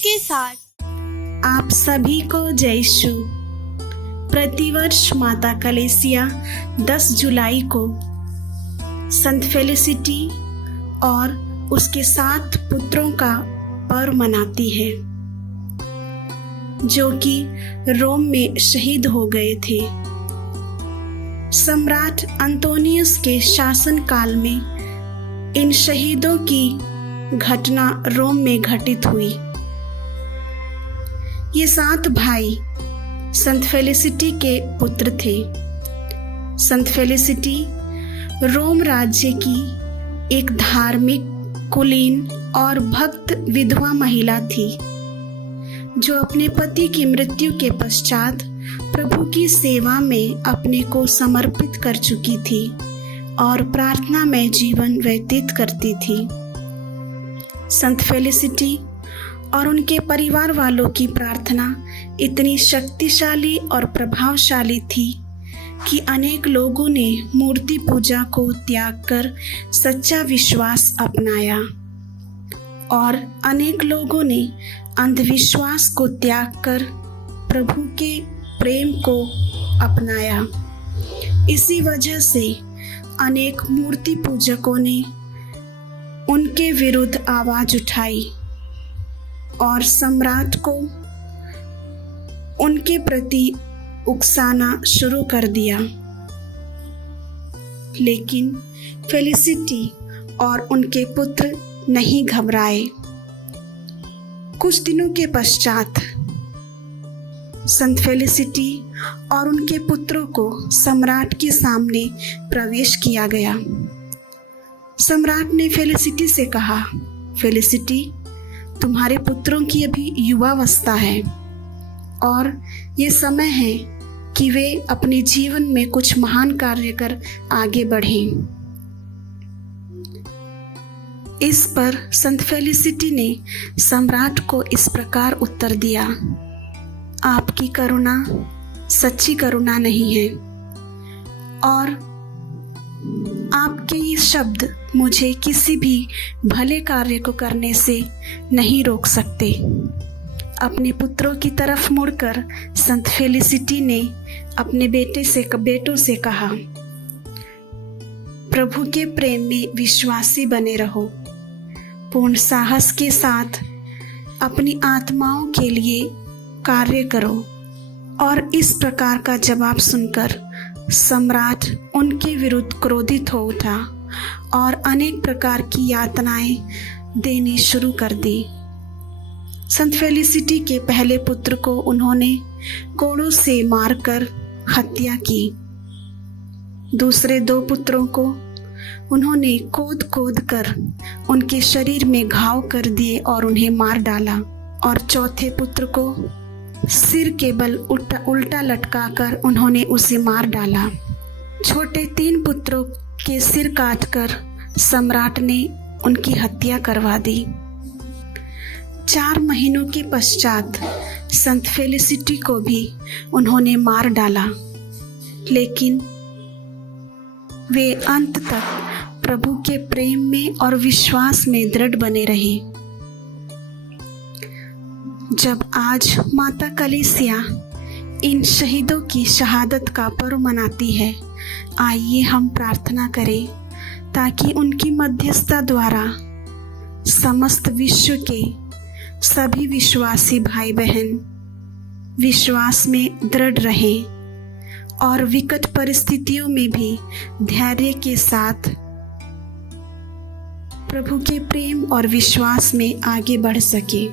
के साथ आप सभी को जय यीशु। प्रतिवर्ष माता कलेसिया 10 जुलाई को संत फेलिसिटी और उसके 7 पुत्रों का पर्व मनाती है, जो कि रोम में शहीद हो गए थे। सम्राट अंतोनियस के शासन काल में इन शहीदों की घटना रोम में घटित हुई। ये 7 भाई संत फेलिसिटी के पुत्र थे। संत फेलिसिटी रोम राज्य की एक धार्मिक, कुलीन और भक्त विधवा महिला थी, जो अपने पति की मृत्यु के पश्चात प्रभु की सेवा में अपने को समर्पित कर चुकी थी और प्रार्थना में जीवन व्यतीत करती थी। संत फेलिसिटी और उनके परिवार वालों की प्रार्थना इतनी शक्तिशाली और प्रभावशाली थी कि अनेक लोगों ने मूर्ति पूजा को त्याग कर सच्चा विश्वास अपनाया और अनेक लोगों ने अंधविश्वास को त्याग कर प्रभु के प्रेम को अपनाया। इसी वजह से अनेक मूर्ति पूजकों ने उनके विरुद्ध आवाज उठाई और सम्राट को उनके प्रति उकसाना शुरू कर दिया। लेकिन फेलिसिटी और उनके पुत्र नहीं घबराए। कुछ दिनों के पश्चात संत फेलिसिटी और उनके पुत्रों को सम्राट के सामने प्रवेश किया गया। सम्राट ने फेलिसिटी से कहा, फेलिसिटी, तुम्हारे पुत्रों की अभी युवावस्था है और ये समय है कि वे अपने जीवन में कुछ महान कार्य कर आगे बढ़ें। इस पर संत फेलिसिटी ने सम्राट को इस प्रकार उत्तर दिया, आपकी करुणा सच्ची करुणा नहीं है और आपके ये शब्द मुझे किसी भी भले कार्य को करने से नहीं रोक सकते। अपने पुत्रों की तरफ मुड़कर संत फेलिसिटी ने अपने बेटों से कहा, प्रभु के प्रेम में विश्वासी बने रहो, पूर्ण साहस के साथ अपनी आत्माओं के लिए कार्य करो। और इस प्रकार का जवाब सुनकर सम्राट उनके विरुद्ध क्रोधित हो उठा और अनेक प्रकार की यातनाएं देनी शुरू कर दी। संत फेलिसिटी के पहले पुत्र को उन्होंने कोड़ों से मारकर हत्या की। दूसरे 2 पुत्रों को उन्होंने खोद कर उनके शरीर में घाव कर दिए और उन्हें मार डाला। और चौथे पुत्र को सिर के बल उल्टा लटकाकर उन्होंने उसे मार डाला। छोटे 3 पुत्रों के सिर काटकर सम्राट ने उनकी हत्या करवा दी। 4 महीनों के पश्चात संत फेलिसिटी को भी उन्होंने मार डाला, लेकिन वे अंत तक प्रभु के प्रेम में और विश्वास में दृढ़ बने रहे। जब आज माता कलेसिया इन शहीदों की शहादत का पर्व मनाती है, आइए हम प्रार्थना करें ताकि उनकी मध्यस्थता द्वारा समस्त विश्व के सभी विश्वासी भाई बहन विश्वास में दृढ़ रहें और विकट परिस्थितियों में भी धैर्य के साथ प्रभु के प्रेम और विश्वास में आगे बढ़ सके।